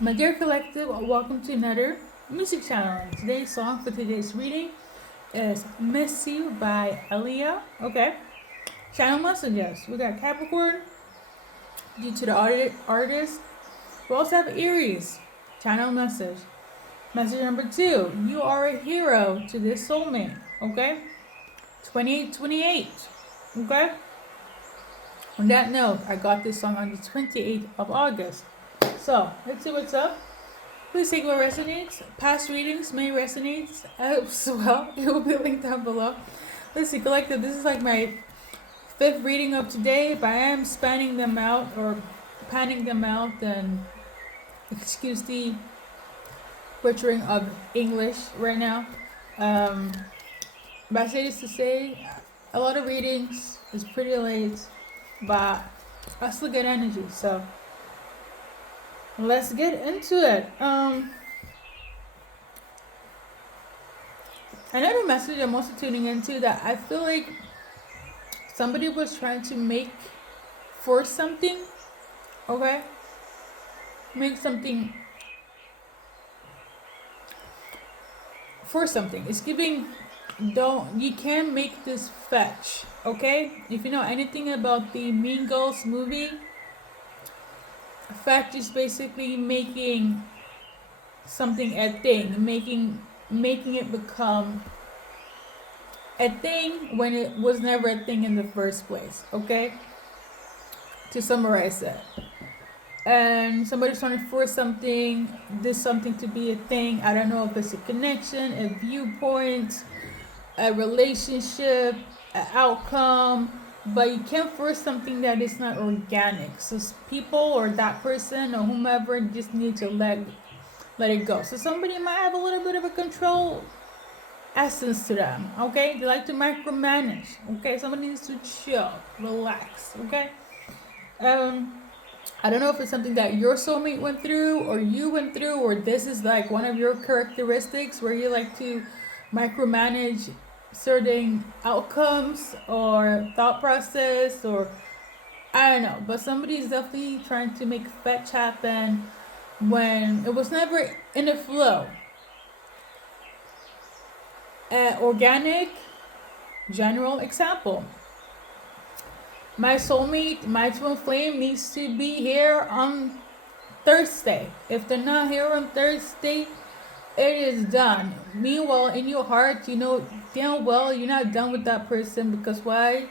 My dear collective, welcome to another music channel. Today's song for today's reading is Miss You by Elia. Okay. Channel messages. We got Capricorn, due to the artist. We also have Aries. Channel message. Message number 2. You are a hero to this soulmate. Okay. 2828. Okay. On that note, I got this song on the 28th of August. So, let's see what's up. Please take what resonates. Past readings may resonate as well. It will be linked down below. Let's see, collective. This is like my 5th reading of today, but I am spanning them out or panning them out, and excuse the butchering of English right now. But I say this to say, a lot of readings is pretty late, but I still get energy. So let's get into it. Another message I'm also tuning into that I feel like somebody was trying to make for something, okay? Make something for something. It's giving, you can't make this fetch, okay? If you know anything about the Mean Girls movie, fetch is basically making something a thing, making it become a thing when it was never a thing in the first place, okay? To summarize that. And somebody's trying to force something, this something to be a thing. I don't know if it's a connection, a viewpoint, a relationship, an outcome, but you can't force something that is not organic. So people or that person or whomever just need to let it go. So somebody might have a little bit of a control essence to them, okay? They like to micromanage, okay? Somebody needs to chill, relax, okay? I don't know if it's something that your soulmate went through or you went through, or this is like one of your characteristics where you like to micromanage certain outcomes or thought process, or I don't know, but somebody's definitely trying to make fetch happen when it was never in a flow. Organic, general example. My soulmate, my twin flame, needs to be here on Thursday. If they're not here on Thursday, it is done. Meanwhile, in your heart, you know damn well you're not done with that person, because why?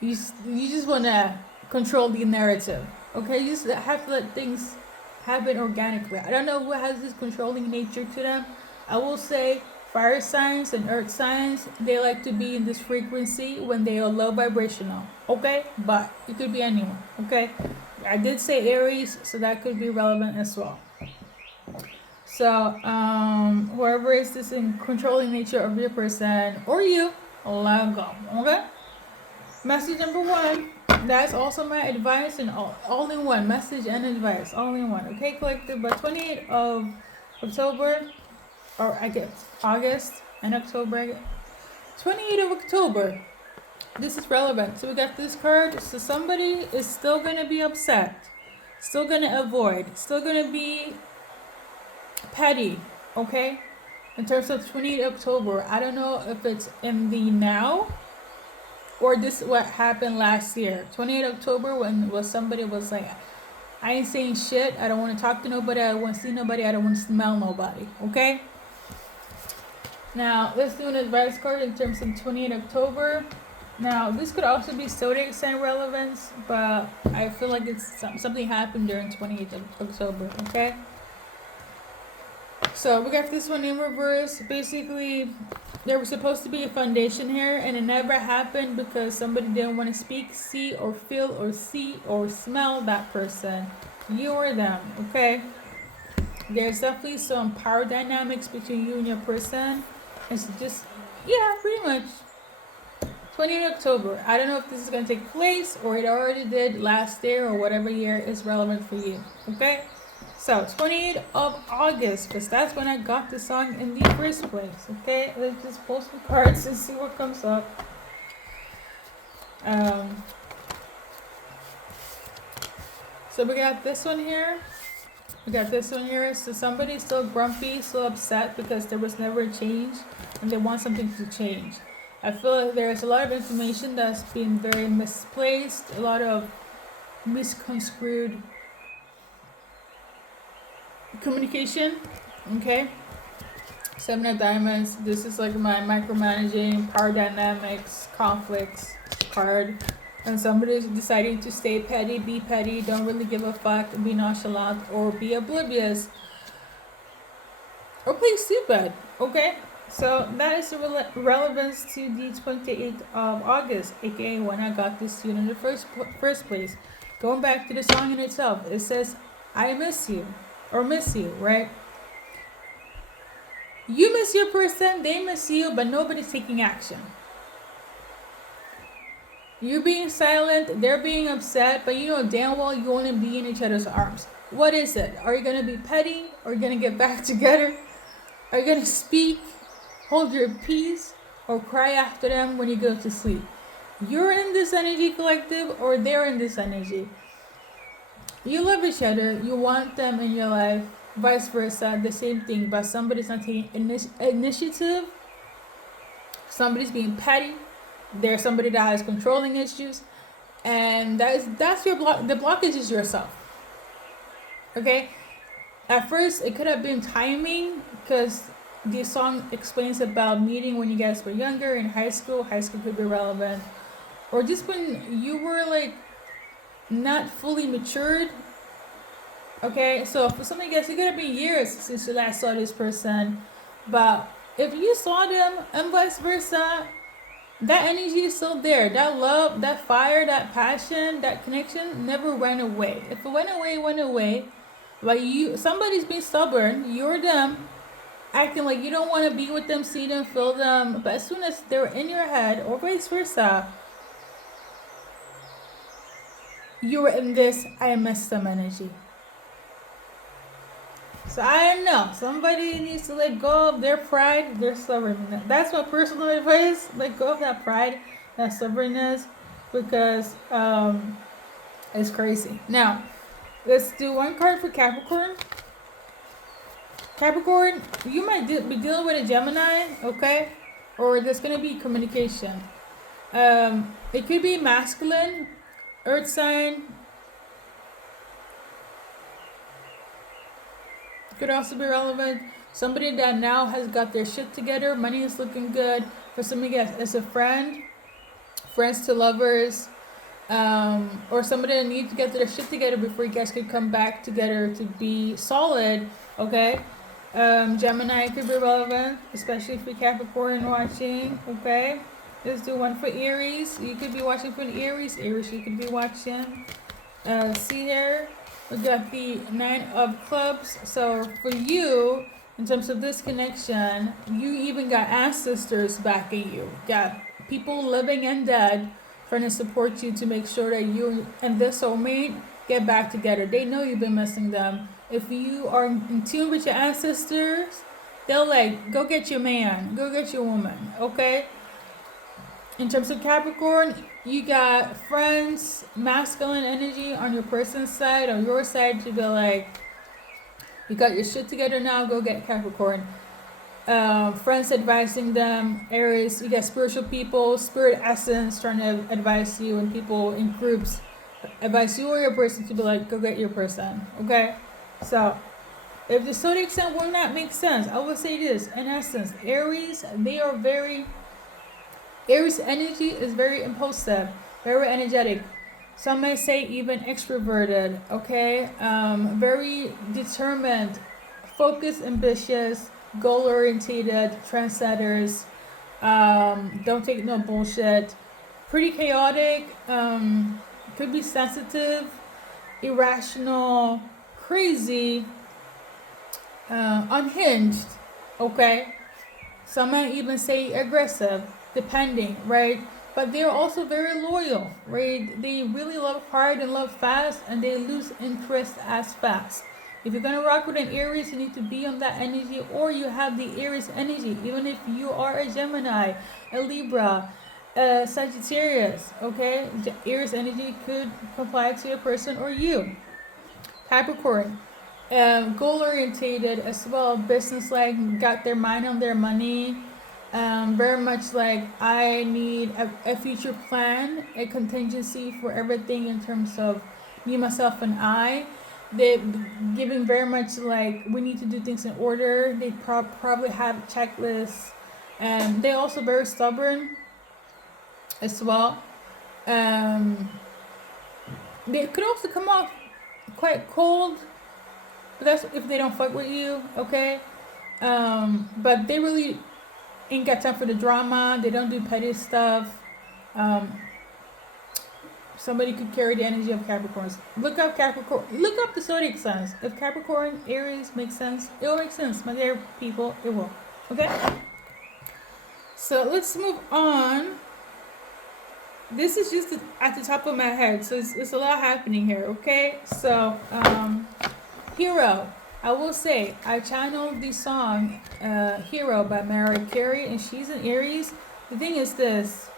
You just want to control the narrative. Okay, you just have to let things happen organically. I don't know who has this controlling nature to them. I will say fire signs and earth signs, they like to be in this frequency when they are low vibrational. Okay, but it could be anyone. Okay, I did say Aries, so that could be relevant as well. So whoever is this in controlling nature of your person or you, let go. Okay. Message number 1. That's also my advice, and all in one. Message and advice, all in one. Okay, collective. By 28th of October, or I guess August and October. 28th of October. This is relevant. So we got this card. So somebody is still gonna be upset, still gonna avoid, still gonna be petty. Okay. In terms of 28th October, I don't know if it's in the now or this what happened last year. 28th October, when was somebody was like, I ain't saying shit. I don't want to talk to nobody. I don't want to see nobody. I don't want to smell nobody. Okay. Now, let's do an advice card in terms of 28th October. Now, this could also be zodiac sign relevance, but I feel like it's something happened during 28th of October, okay? So, we got this one in reverse. Basically, there was supposed to be a foundation here, and it never happened because somebody didn't want to speak, see, or feel, or see, or smell that person. You or them, okay? There's definitely some power dynamics between you and your person. It's just, yeah, pretty much. 20th October. I don't know if this is going to take place or it already did last year or whatever year is relevant for you. Okay? So, 28th of August, because that's when I got the song in the first place. Okay? Let's just pull some cards and see what comes up. So, we got this one here. We got this one here. So somebody's still grumpy, still upset because there was never a change and they want something to change. I feel like there's a lot of information that's been very misplaced, a lot of misconstrued communication. Okay. Seven of Diamonds. This is like my micromanaging, power dynamics, conflicts card. And somebody's deciding to stay petty, don't really give a fuck, be nonchalant, or be oblivious, or play stupid. Okay? So that is the relevance to the 28th of August, aka when I got this tune in the first place. Going back to the song in itself, it says, I miss you, or miss you, right? You miss your person, they miss you, but nobody's taking action. You're being silent, they're being upset, but you know damn well you want to be in each other's arms. What is it? Are you going to be petty? Are you going to get back together? Are you going to speak, hold your peace, or cry after them when you go to sleep? You're in this energy collective, or they're in this energy. You love each other, you want them in your life, vice versa, the same thing, but somebody's not taking initiative, somebody's being petty, there's somebody that has controlling issues, and that's your block. The blockage is yourself. Okay? At first, it could have been timing, because the song explains about meeting when you guys were younger in high school. High school could be relevant. Or just when you were like not fully matured. Okay, so for some of you guys, it could have been years since you last saw this person. But if you saw them and vice versa, that energy is still there. That love, that fire, that passion, that connection never went away. If it went away, it went away. But somebody's being stubborn. You're them, acting like you don't want to be with them, see them, feel them. But as soon as they're in your head, or vice versa, you were in this I miss them energy. So I don't know. Somebody needs to let go of their pride, their stubbornness. That's my personal advice. Let go of that pride, that stubbornness, because it's crazy. Now, let's do one card for Capricorn. Capricorn, you might be dealing with a Gemini, okay? Or there's going to be communication. It could be masculine, earth sign. Could also be relevant. Somebody that now has got their shit together. Money is looking good. For some of you guys, it's a friend. Friends to lovers. Or somebody that needs to get their shit together before you guys could come back together to be solid. Okay? Gemini could be relevant. Especially if you're Capricorn watching. Okay? Let's do one for Aries. You could be watching for the Aries. Aries, you could be watching. See there? We got the 9 of Clubs. So for you, in terms of this connection, you even got ancestors backing you. Got people living and dead trying to support you to make sure that you and this soulmate get back together. They know you've been missing them. If you are in tune with your ancestors, they'll like, go get your man, go get your woman, okay? In terms of Capricorn, you got friends, masculine energy on your person's side, on your side to be like, you got your shit together now, go get Capricorn. Friends advising them. Aries, you got spiritual people, spirit essence trying to advise you, and people in groups advise you or your person to be like, go get your person. Okay? So, if the zodiac sign will not make sense, I will say this. In essence, Aries, Aries energy is very impulsive, very energetic. Some may say even extroverted, okay? Very determined, focused, ambitious, goal-oriented, trendsetters. Don't take no bullshit. Pretty chaotic, could be sensitive, irrational, crazy, unhinged, okay? Some might even say aggressive, depending, right? But they're also very loyal, right? They really love hard and love fast, and they lose interest as fast. If you're gonna rock with an Aries, you need to be on that energy, or you have the Aries energy, even if you are a Gemini, a Libra, a Sagittarius, okay? Aries energy could apply to your person or you. Capricorn, goal orientated as well, business like, got their mind on their money. Very much like, I need a future plan, a contingency for everything in terms of me, myself, and I. They giving very much like, we need to do things in order. They probably have checklists, and they also very stubborn as well. Um, they could also come off quite cold, but that's if they don't fuck with you, okay? But they really ain't got time for the drama. They don't do petty stuff. Um, Somebody could carry the energy of Capricorns. Look up Capricorn. Look up the zodiac signs. If Capricorn, Aries makes sense, it will make sense, my dear people. It will. Okay. So let's move on. This is just at the top of my head, so it's a lot happening here. Okay. So Hero. I will say I channeled the song Hero by Mariah Carey, and she's an Aries. The thing is this,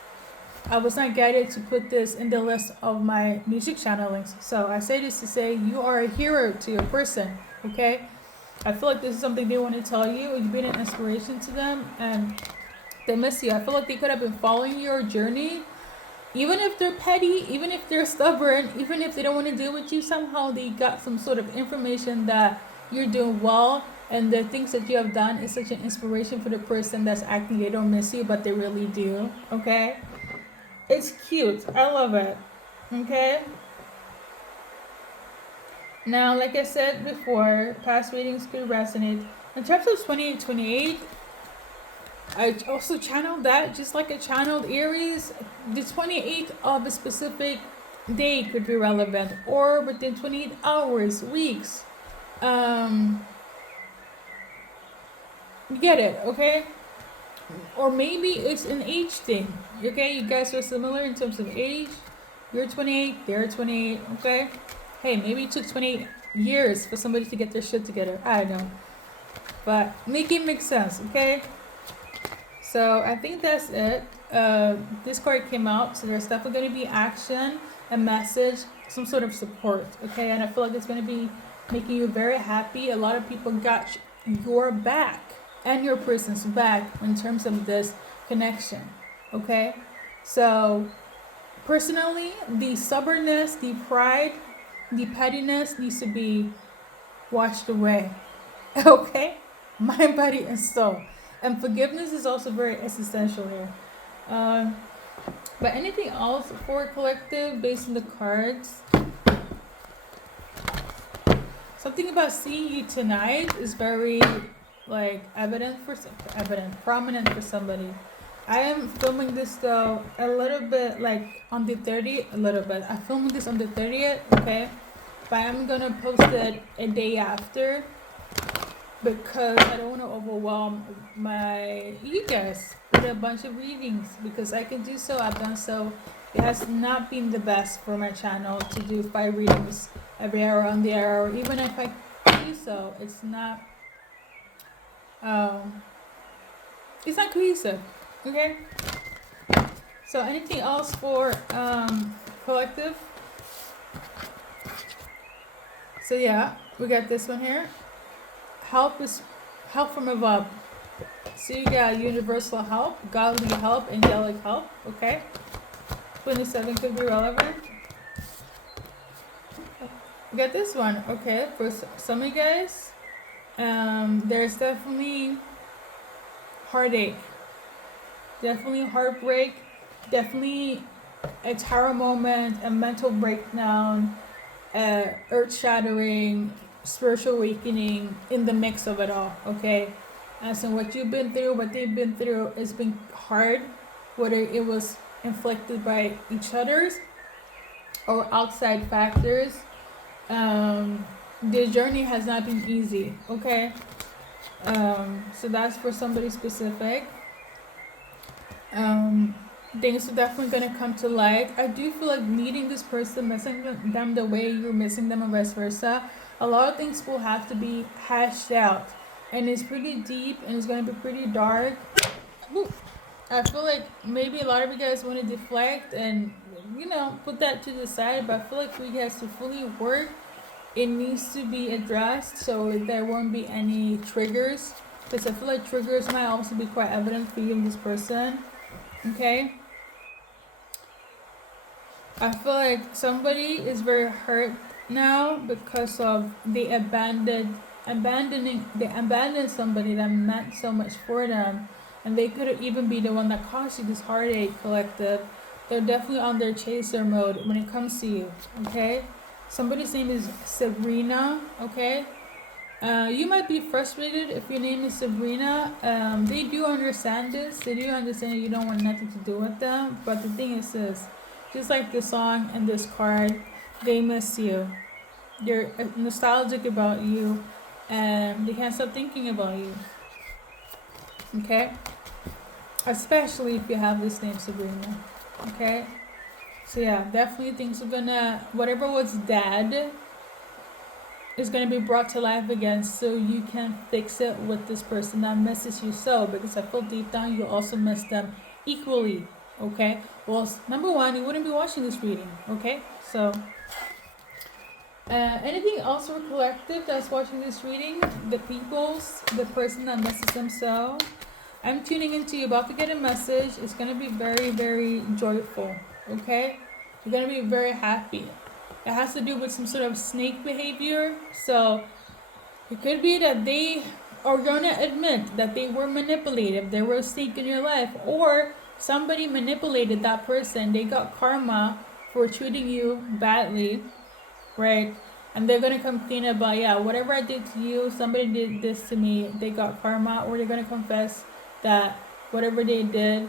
I was not guided to put this in the list of my music channelings. So I say this to say you are a hero to your person, okay? I feel like this is something they want to tell you. You've been an inspiration to them, and they miss you. I feel like they could have been following your journey. Even if they're petty, even if they're stubborn, even if they don't want to deal with you, somehow they got some sort of information that you're doing well, and the things that you have done is such an inspiration for the person that's acting they don't miss you, but they really do, okay? It's cute. I love it. Okay? Now, like I said before, past readings could resonate. In terms of 2828, I also channeled that just like I channeled Aries. The 28th of a specific day could be relevant, or within 28 hours, weeks. You get it, okay? Or maybe it's an age thing. Okay, you guys are similar in terms of age. You're 28, they're 28, okay? Hey, maybe it took 28 years for somebody to get their shit together. I don't know. But make it make sense, okay? So I think that's it. This card came out, so there's definitely going to be action, a message, some sort of support, okay? And I feel like it's going to be making you very happy. A lot of people got your back and your person's back in terms of this connection, okay? So personally, the stubbornness, the pride, the pettiness needs to be washed away, okay? Mind, body, and soul. And forgiveness is also very essential here. But anything else for collective based on the cards? Something about seeing you tonight is very like prominent for somebody. I am filming this though a little bit like on the 30th, a little bit. I'm filming this on the 30th, okay? But I'm gonna post it a day after because I don't want to overwhelm you guys with a bunch of readings, because I can do so. I've done so. It has not been the best for my channel to do 5 readings every hour on the hour. Even if I do so, it's not cohesive. Okay. So anything else for collective? So yeah, we got this one here. Help from above. So you got universal help, godly help, angelic help. Okay. 27 could be relevant. We got this one. Okay, for some of you guys, there's definitely heartache, definitely heartbreak, definitely a tower moment, a mental breakdown, earth-shattering, spiritual awakening in the mix of it all, okay? And so what you've been through, what they've been through, has been hard, whether it was inflicted by each other's or outside factors. The journey has not been easy, okay? So that's for somebody specific. Things are definitely going to come to light. I do feel like meeting this person, missing them the way you're missing them, and vice versa. A lot of things will have to be hashed out, and it's pretty deep, and it's going to be pretty dark. Ooh. I feel like maybe a lot of you guys want to deflect and put that to the side, but I feel like for you guys to fully work it needs to be addressed so there won't be any triggers. Because I feel like triggers might also be quite evident for you and this person. Okay? I feel like somebody is very hurt now because of they abandoned somebody that meant so much for them, and they could even be the one that caused you this heartache, collective. They're definitely on their chaser mode when it comes to you. Okay, somebody's name is Sabrina. Okay, you might be frustrated if your name is Sabrina. They do understand this. They do understand that you don't want nothing to do with them. But the thing is this, just like the song and this card, they miss you. They're nostalgic about you, and they can't stop thinking about you. Okay? Especially if you have this name Sabrina. Okay? So yeah, definitely things are gonna, whatever was dead is going to be brought to life again so you can fix it with this person that misses you so, because I feel deep down you also miss them equally. Okay, well, number one, you wouldn't be watching this reading. Okay, so anything else for collective that's watching this reading, the person that misses them so, I'm tuning into you, about to get a message. It's going to be very, very joyful. Okay, you're going to be very happy. It has to do with some sort of snake behavior. So it could be that they are going to admit that they were manipulative. They were a snake in your life. Or somebody manipulated that person. They got karma for treating you badly. Right? And they're going to complain about, yeah, whatever I did to you, somebody did this to me. They got karma. Or they're going to confess that whatever they did,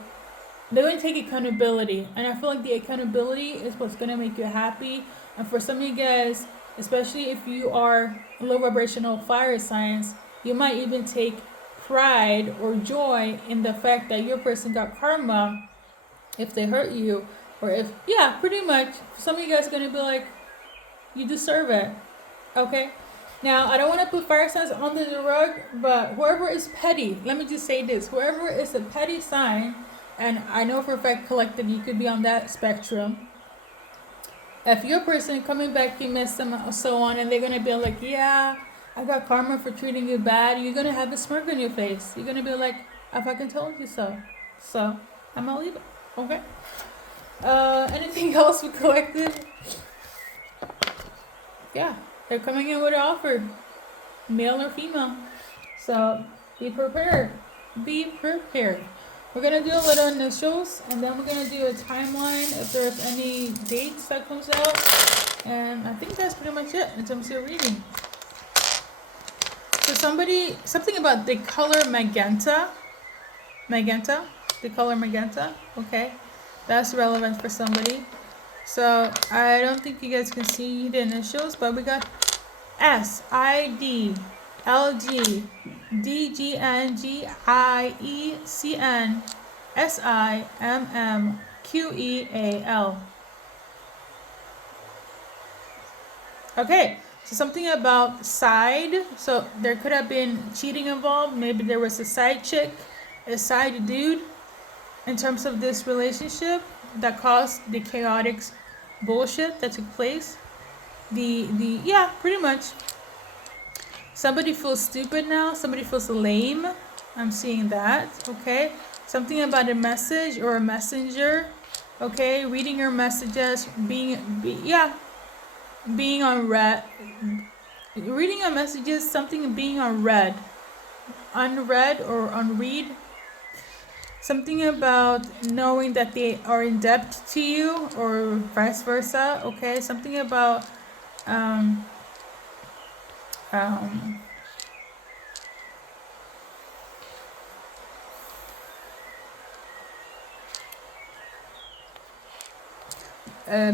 they're going to take accountability. And I feel like the accountability is what's going to make you happy. And for some of you guys, especially if you are low vibrational fire signs, you might even take pride or joy in the fact that your person got karma if they hurt you. Or if, yeah, pretty much, some of you guys are going to be like, you deserve it. Okay? Now, I don't want to put fire signs under the rug, but whoever is petty, let me just say this. Whoever is a petty sign, and I know for a fact, collective, you could be on that spectrum. If your person coming back, you miss them, so on, and they're gonna be like, yeah, I got karma for treating you bad, you're gonna have a smirk on your face. You're gonna be like, I fucking told you so. So, I'm gonna leave it. Okay? Anything else with collective? Yeah, they're coming in with an offer. Male or female. So, be prepared. Be prepared. We're going to do a little initials, and then we're going to do a timeline if there's any dates that comes out. And I think that's pretty much it in terms of reading. So something about the color magenta. Magenta, the color magenta, okay. That's relevant for somebody. So I don't think you guys can see the initials, but we got S, I, D, L, G, D, G, N, G, I, E, C, N, S, I, M, M, Q, E, A, L. Okay, so something about side. So there could have been cheating involved. Maybe there was a side chick, a side dude in terms of this relationship that caused the chaotic bullshit that took place. Yeah, pretty much. Somebody feels stupid now. Somebody feels lame. I'm seeing that. Okay. Something about a message or a messenger. Okay. Reading your messages. Being on red. Reading your messages. Something being on red. Unread or unread. Something about knowing that they are in debt to you or vice versa. Okay. Something about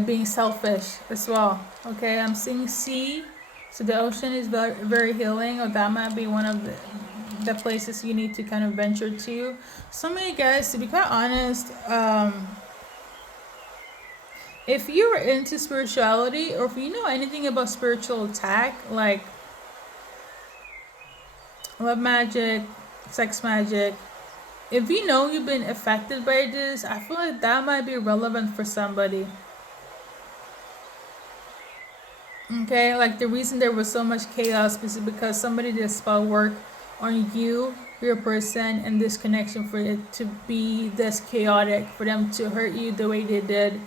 being selfish as well. Okay, I'm seeing sea, so the ocean is very, very healing, or that might be one of the places you need to kind of venture to. Some of you guys, to be quite honest, if you're into spirituality, or if you know anything about spiritual attack, like love magic, sex magic, if you know you've been affected by this, I feel like that might be relevant for somebody. Okay, like the reason there was so much chaos is because somebody did spell work on you, your person, and this connection for it to be this chaotic, for them to hurt you the way they did,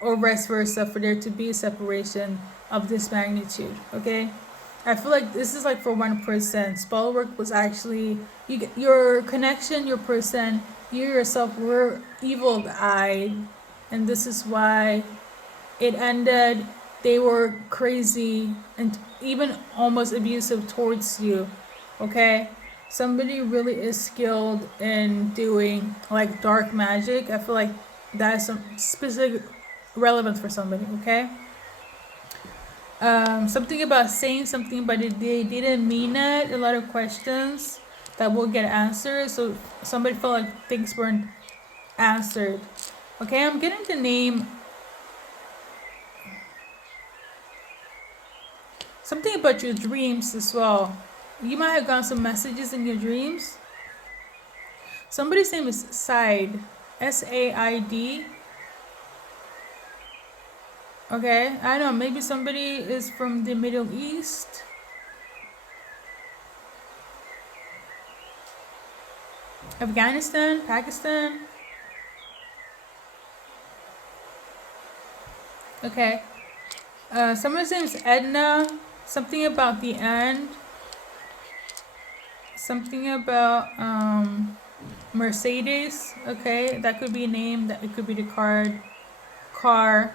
or vice versa, for there to be a separation of this magnitude. Okay, I feel like this is like for one person. Spell work was actually your connection, your person, you yourself were evil-eyed, and this is why it ended. They were crazy and even almost abusive towards you. Okay? Somebody really is skilled in doing like dark magic. I feel like that is some specific relevance for somebody. Okay? Something about saying something, but they didn't mean it. A lot of questions that will get answered. So somebody felt like things weren't answered. Okay, I'm getting the name. Something about your dreams as well. You might have gotten some messages in your dreams. Somebody's name is Said. Said. Okay, I don't know. Maybe somebody is from the Middle East. Afghanistan, Pakistan. Okay. Someone's name is Edna. Something about the end. Something about Mercedes. Okay, that could be a name. That it could be the car.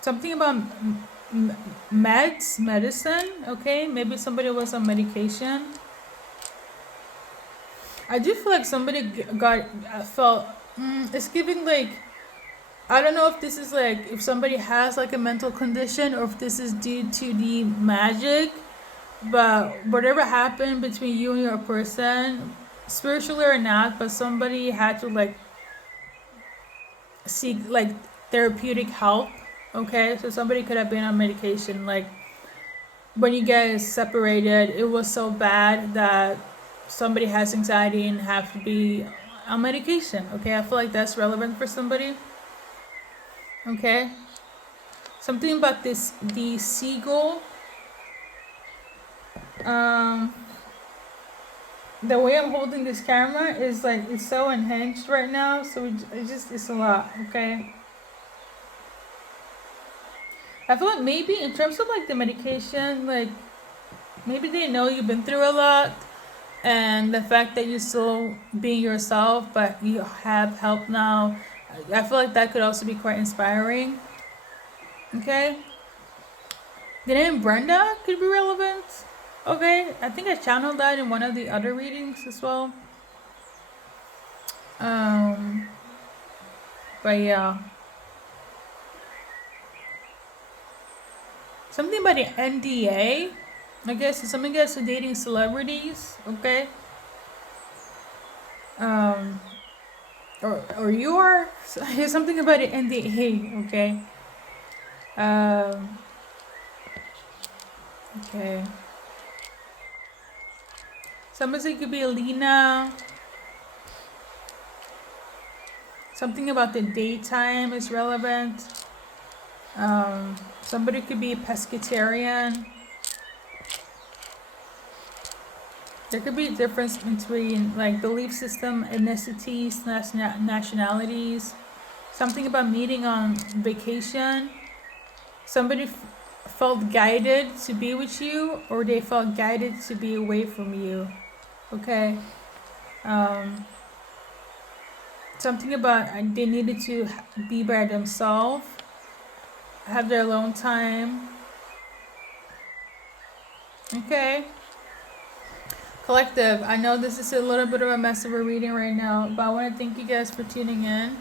Something about medicine. Okay, maybe somebody was on medication. I do feel like somebody felt. It's giving like, I don't know if this is like if somebody has like a mental condition or if this is due to the magic, but whatever happened between you and your person, spiritually or not, but somebody had to like seek like therapeutic help. Okay, so somebody could have been on medication. Like when you guys separated, it was so bad that somebody has anxiety and have to be on medication. Okay, I feel like that's relevant for somebody. Okay, something about the seagull. The way I'm holding this camera is like it's so unhinged right now, so it's a lot. Okay, I feel like maybe in terms of like the medication, like maybe they know you've been through a lot, and the fact that you're still being yourself, but you have help now. I feel like that could also be quite inspiring. Okay, the name Brenda could be relevant. Okay, I think I channeled that in one of the other readings as well. But yeah. Something about the NDA. I guess it's something that's dating celebrities, okay? Or you are something about the NDA, okay? Okay. Somebody could be Alina. Something about the daytime is relevant. Somebody could be a pescatarian. There could be a difference between like belief system, ethnicities, nationalities. Something about meeting on vacation. Somebody felt guided to be with you, or they felt guided to be away from you. Okay. Something about they needed to be by themselves, have their alone time. Okay. Collective, I know this is a little bit of a mess of a reading right now, but I want to thank you guys for tuning in.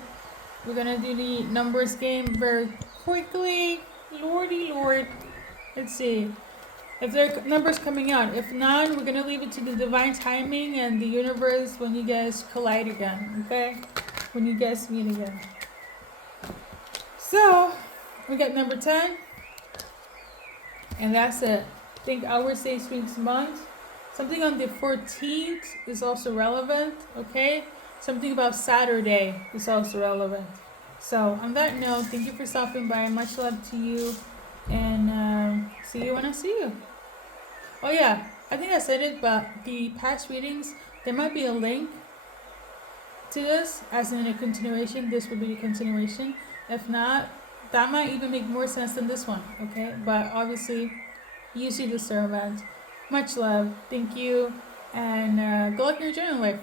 We're going to do the numbers game very quickly. Lordy Lord. Let's see. If there are numbers coming out. If not, we're going to leave it to the divine timing and the universe when you guys collide again. Okay? When you guys meet again. So, we got number 10. And that's it. Think hours, days, weeks, months. Something on the 14th is also relevant, okay? Something about Saturday is also relevant. So on that note, thank you for stopping by. Much love to you, and see you when I see you. Oh yeah, I think I said it, but the past readings, there might be a link to this, as in a continuation. This would be a continuation. If not, that might even make more sense than this one. Okay, but obviously, use your discernment. Much love. Thank you, and good luck in your journey life.